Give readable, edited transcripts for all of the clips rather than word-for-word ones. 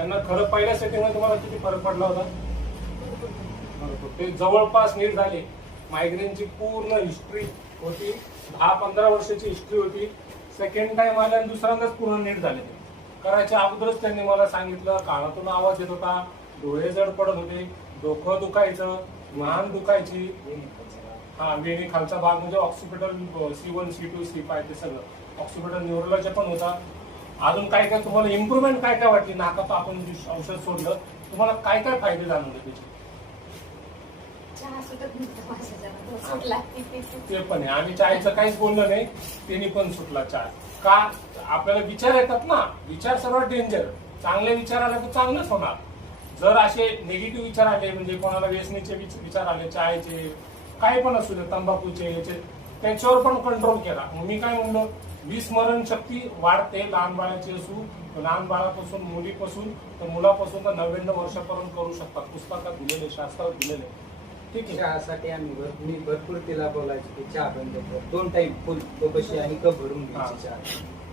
त्यांना खरं पहिल्या सेटिंगमध्ये तुम्हाला किती फरक पडला होता? ते जवळपास नीट झाले. मायग्रेनची पूर्ण हिस्ट्री होती, 10-15 वर्षाची हिस्ट्री होती. सेकंड टाइम आल्या आणि दुसऱ्यांदाच पूर्ण नीट झाले. करायच्या अगोदरच त्यांनी मला सांगितलं, कानातून आवाज येत होता, डोळे जड पडत होते, डोकं दुखायचं, मान दुखायची, वेणी खालचा भाग म्हणजे ऑक्सिपिटल C1, C2, C5 ते सगळं ऑक्सिपिटल न्यूरोलॉजी पण होता. अजून काय काय तुम्हाला इम्प्रुव्हमेंट काय काय वाटली? नाकात आपण औषध सोडलं, तुम्हाला काय काय फायदे जाणवले त्याचे? ते पण आहे. आम्ही चायचं काहीच बोललो नाही, त्यांनी पण सुटला चाय. का? आपल्याला विचार येतात ना, विचार सर्वात डेंजर. चांगले विचार आले तर चांगलंच होणार. जर असे निगेटिव्ह विचार आले, म्हणजे कोणाला व्यसनीचे विचार आले, चायचे काय पण असू दे, तंबाखूचे याचे, त्याच्यावर पण कंट्रोल केला. मी काय म्हणलो, विस्मरण शक्ती वाढते. लहान बाळाची असू, लहान बाळापासून मुलीपासून तर मुलापासून तर 99 वर्षापर्यंत करू शकतात. पुस्तकात दिलेले, शास्त्रात दिलेले. ठीक आहे. चहासाठी मी भरपूर तिला बोलायचो की चहा बंद कर, 2 टाइम फुल कपशी आणि कप भरून घ्यायची चहा.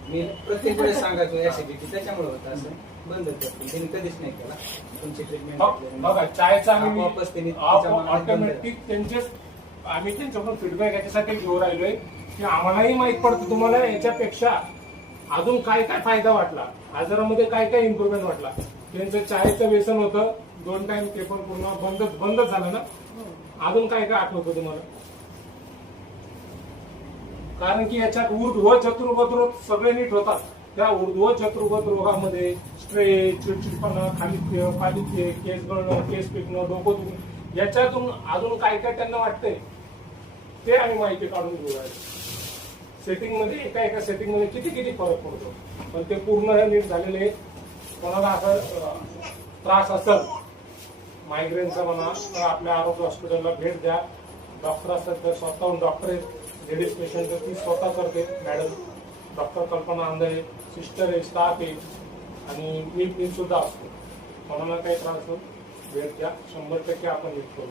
मी प्रत्येक वेळेस सांगायचो ऍसिडिटी त्याच्यामुळे होतं, असं बंद कर. त्यांनी कधीच नाही केला. तुमची ट्रीटमेंट बघा, चायचा वापस त्यांनी ऑटोमॅटिक त्यांचेच आम्ही त्यांच्याकडून फीडबॅक याच्यासाठी घेऊन राहिलोय की आम्हालाही माहित पडतं तुम्हाला याच्यापेक्षा अजून काय काय फायदा वाटला, आजारामध्ये काय काय इम्प्रुव्हमेंट वाटला. त्यांचं चायचं व्यसन होतं, 2 टाइम ते पण पूर्ण बंदच झालं ना. अजून काय काय आठवतं तुम्हाला? कारण की याच्यात ऊर्ध्व चतुर्भुज रोग सगळे नीट होतात. त्या ऊर्ध्व चतुर्भुज रोगामध्ये स्ट्रेस, चिडचिडपणा, खाली केस गळणं, केस पिकणं, डोकं दुखणं, याच्यातून अजून काय काय त्यांना वाटतंय ते आम्ही माहिती काढून घेऊ. सेटिंग मध्ये एका सेटिंग मध्ये किती फरक पडतो, पण ते पूर्ण नीट झालेले आहेत. कोणाला असा त्रास असेल मायग्रेनचा म्हणा तर आपल्या आरोग्य हॉस्पिटलला भेट द्या. डॉक्टर असतात तर स्वतःहून डॉक्टर आहेत. लेडीज पेशंट ती स्वतः करते मॅडम. डॉक्टर कल्पना आंधळे, सिस्टर आहे, स्टाफ आहे आणि मी सुद्धा असतो. कोणाला काही त्रास हो भेट द्या, 100% आपण नीट करू.